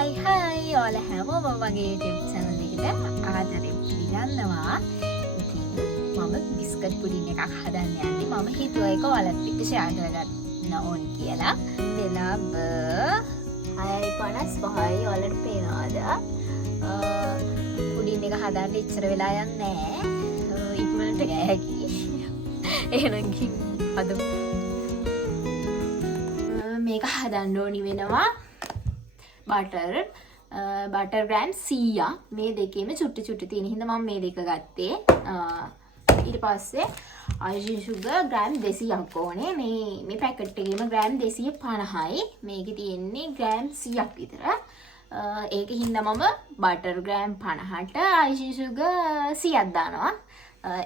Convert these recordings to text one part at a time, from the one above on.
හයි ඔයාලා හැමෝම මගේ YouTube channel එකට ආදරෙන් පිළිගන්නවා. ඉතින් මම බිස්කට් පුඩින් එකක් හදන්න යන්නේ. මම හිතුවා ඒක ඔයාලත් එක්ක share කරගන්න ඕන කියලා. වෙලාව 6:55යි. ඔයාලට පේනවද? පුඩින් එක හදන්න ඉච්චර වෙලා යන්නේ නැහැ. ඉක්මනට ගෑ හැකි. එහෙනම් හදමු. මේක හදන්න ඕනි වෙනවා බටර් ග්‍රෑම් 100 මේ දෙකේම චුට්ටි චුට්ටි තියෙන හින්දා මම මේ දෙක ගත්තේ. ඊට පස්සේ icing sugar ග්‍රෑම් 200ක් ඕනේ. මේ පැකට් එකේම ග්‍රෑම් 250යි. මේකේ තියෙන්නේ ග්‍රෑම් 100ක් විතර. ඒක හින්දා මම බටර් ග්‍රෑම් 50ට icing sugar 100ක් දානවා.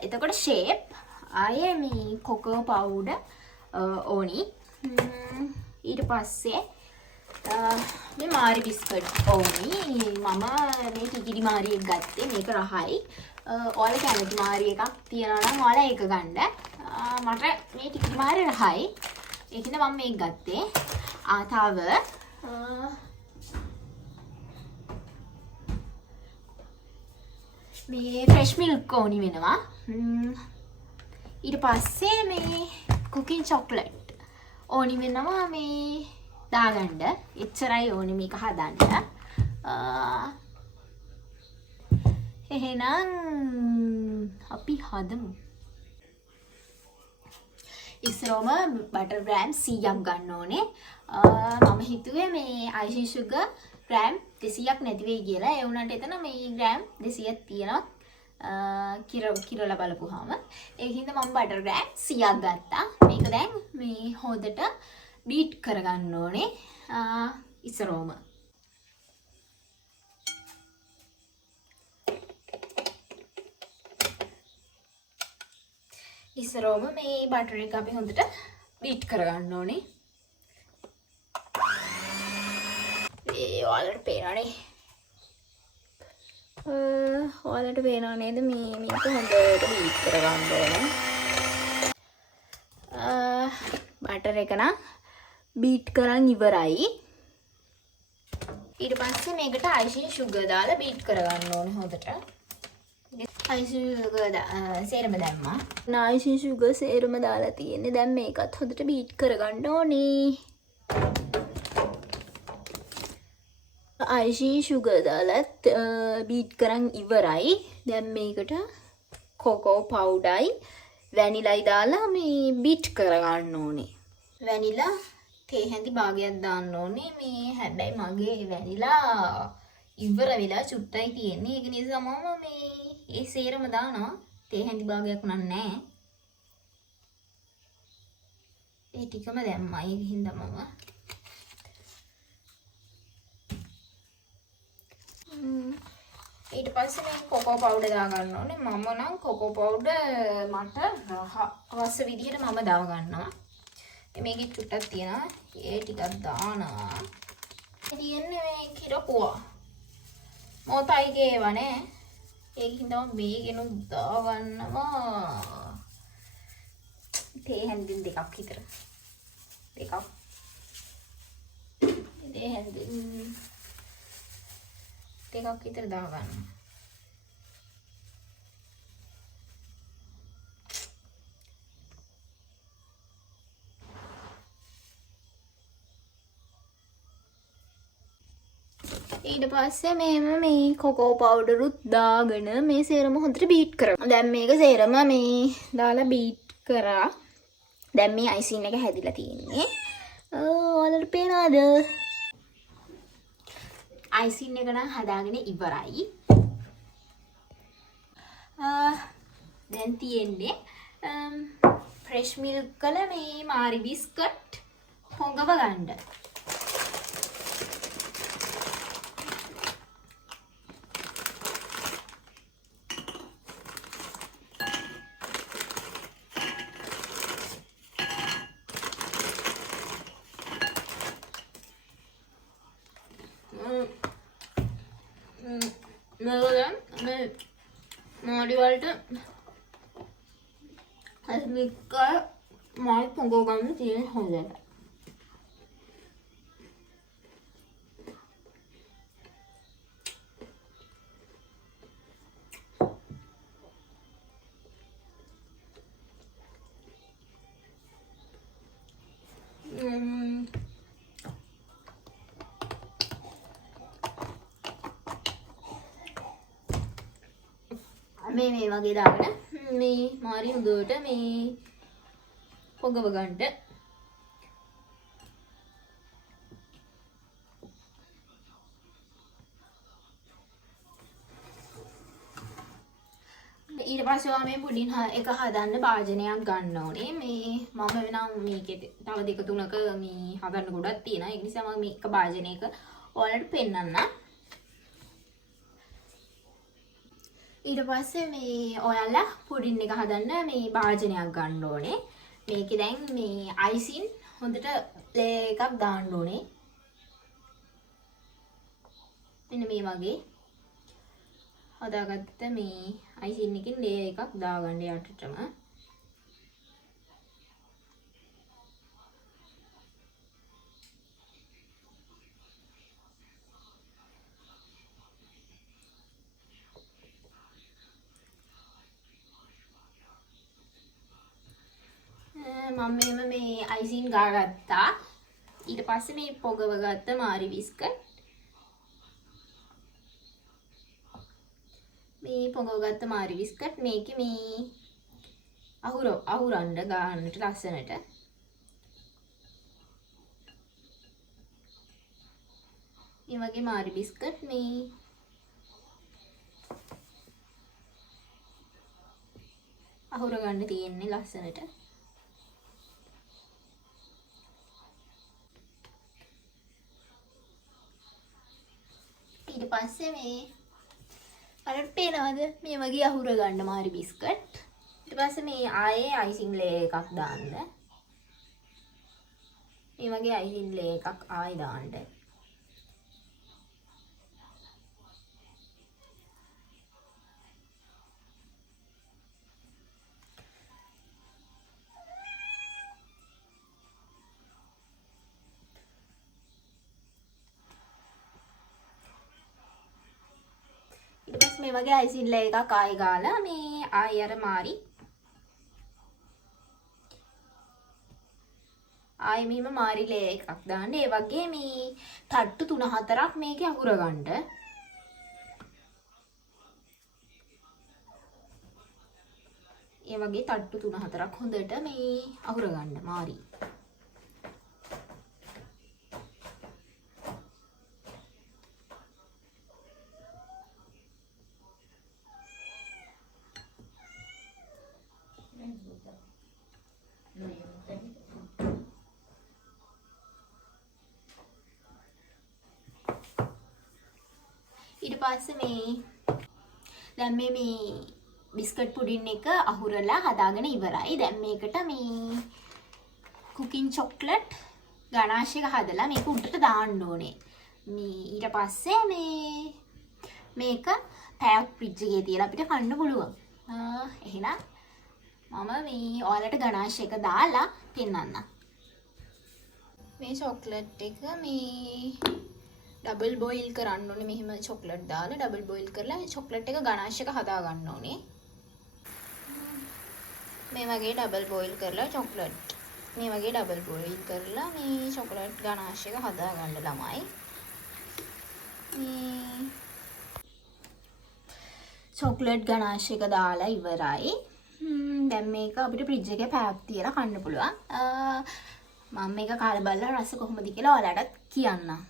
එතකොට shape ආයේ මේ කොකෝ පවුඩර් ඕනි. ඊට පස්සේ මේ මාරි බිස්කට් ඕනි. මම මේ ටිකිඩි මාරි එක ගත්තේ. මේක රහයි. ඔයාලා කැමති මාරි එකක් තියනවා නම් ඔයාලා ඒක ගන්න. මට මේ ටිකිඩි මාරි රහයි. ඒකින්ද මම මේක ගත්තේ. තව මේ ෆ්‍රෙෂ් මිල්ක් ඕනි වෙනවා. ඊට පස්සේ මේ කුකින් චොක්ලට් ඕනි වෙනවා මේ දාගන්න. එච්චරයි ඕනේ මේක හදන්න. එහෙනම් අපි හදමු. ඉස්සරෝම බටර් ග්‍රෑම් 100ක් ගන්න ඕනේ. මම හිතුවේ මේ icing sugar ග්‍රෑම් 200ක් නැති වෙයි කියලා. ඒ වුණාට එතන මේ ග්‍රෑම් 200ක් තියෙනවා. කිරලා බලපුවාම ඒකින්ද මම බටර් ග්‍රෑම් 100ක් ගත්තා. මේක දැන් මේ හොදට බීට් කරගන්න ඕනේ. ඉස්සරෝම මේ බටර් එක අපි හොඳට බීට් කරගන්න ඕනේ. ඔයාලට පේනවනේ. ඔයාලට පේනව නේද මේක හොඳට බීට් කරගන්න ඕනේ. බටර් එක නම් බීට් කරන් ඉවරයි. ඊට පස්සේ මේකට icing sugar දාලා බීට් කරගන්න ඕනේ හොඳට. icing sugar සේරම දැම්මා. icing sugar සේරම දාලා තියෙන්නේ. දැන් මේකත් හොඳට බීට් කරගන්න ඕනේ. icing sugar දාලා බීට් කරන් ඉවරයි. දැන් මේකට කොකෝ පවුඩර්යි වැනිලයි දාලා මේ බීට් කරගන්න ඕනේ. වැනිලා තේ හැඳි භාගයක් දාන්න ඕනේ. මේ හැබැයි මගේ වැනිලා ඉවර වෙලා චුට්ටයි තියෙන්නේ. ඒක නිසා මම මේ ඒ සේරම දානවා. තේ හැඳි භාගයක් නැහැ. ඒ ටිකම දැම්මා. ඒක හින්දා මම ඊට පස්සේ මේ කොකෝ පවුඩර් දා ගන්න ඕනේ. මම නම් කොකෝ පවුඩර් මට අවශ්‍ය විදිහට මම දා ගන්නවා. මේකේ චුට්ටක් තියෙනවා. ඒ ටිකක් දානවා. තියෙන්නේ මේ කිරපුවා. මොතයිගේ වනේ. ඒකින් තමයි මේකෙනු දා ගන්නවා. තේ හැන්දින් දෙකක් විතර. තේ හැන්දින් දෙකක් විතර දා ගන්න. ඊට පස්සේ මේ කොකෝ පවුඩරුත් දාගෙන මේ සේරම හොඳට බීට් කරනවා. දැන් මේක සේරම මේ දාලා බීට් කරා. දැන් මේ අයිසින් එක හැදිලා තියෙන්නේ. ඔයාලට පේනවද? අයිසින් එක නම් හදාගෙන ඉවරයි. දැන් තියෙන්නේ ෆ්‍රෙෂ් මිල්ක් කළ මේ මාරි බිස්කට් හොඟව ගන්න. මේ මාඩි වලට මික්ක මායි පොඟව ගන්න තියෙන හොඳට. මේ වගේ දාගෙන මේ මාරි හොඳට මේ පොගව ගන්න. ඊට පස්සේ මේ පුඩින් එක හදන්න භාජනයක් ගන්න ඕනේ. මේ මම වෙනම් මේකේ තව දෙක තුනක මේ හදන්න ගොඩක් තියෙනවා. ඒ නිසා මම මේක භාජනයක ඔයාලට පෙන්නන්න. ඊට පස්සේ මේ ඔයාලා පුඩින් එක හදන්න මේ භාජනයක් ගන්න ඕනේ. මේකේ දැන් මේ අයිසින් හොඳට ලේ එකක් දාන්න ඕනේ. මෙන්න මේ වගේ හදාගත්ත මේ අයිසින් එකකින් ලේ එකක් දාගන්න යටටම. මම මේ අයිසින් ගාගත්තා. ඊට පස්සේ මේ පොගව ගත්ත මාරි බිස්කට්. මේ පොගව ගත්ත මාරි බිස්කට් මේකේ මේ අහුරන්න ගන්නට ලස්සනට. මේ වගේ මාරි බිස්කට් මේ අහුර ගන්න තියෙන්නේ ලස්සනට. ඊට පස්සේ මේ අරට පේනවද මේ වගේ අහුර ගන්න මාරි බිස්කට්. ඊට පස්සේ මේ ආයේ අයිසින් ලේ එකක් දාන්න. මේ වගේ අයිසින් ලේ එකක් ආයෙ දාන්න. ඊට පස්සේ මේ වගේ අයිසින් ලේ එකක් ආයෙ ගාලා මේ ආයෙ අර මාරි ආයෙ මෙහෙම මාරි ලේ එකක් දාන්න. ඒ වගේ මේ තට්ටු 3-4ක් මේකේ අහුර ගන්න. ඒ වගේ තට්ටු 3-4ක් හොඳට මේ අහුර ගන්න මාරි. ඊට පස්සේ මේ දැන් මේ බිස්කට් පුඩින් එක අහුරලා හදාගෙන ඉවරයි. දැන් මේකට මේ කුකින් චොක්ලට් ගනාෂ් එක හදලා මේක උඩට දාන්න ඕනේ. මේ ඊට පස්සේ මේක පැයක් ෆ්‍රිජ් එකේ තියලා අපිට කන්න පුළුවන්. එහෙනම් මම මේ ඔයාලට ගනාෂ් එක දාලා පෙන්නන්නම්. මේ චොක්ලට් එක මේ ඩබල් බොයිල් කරන්න ඕනේ. මෙහෙම චොක්ලට් දාලා ඩබල් බොයිල් කරලා චොක්ලට් එක ගනාෂ් එක හදා ගන්න ඕනේ. මේ වගේ ඩබල් බොයිල් කරලා චොක්ලට් මේ වගේ ඩබල් බොයිල් කරලා මේ චොක්ලට් ගනාෂ් එක හදා ගන්න ළමයි. මේ චොක්ලට් ගනාෂ් එක දාලා ඉවරයි. දැන් මේක අපිට ෆ්‍රිජ් එකේ පැයක් තියලා කන්න පුළුවන්. මම මේක කාලා බලලා රස කොහොමද කියලා ඔයාලටත් කියන්නම්.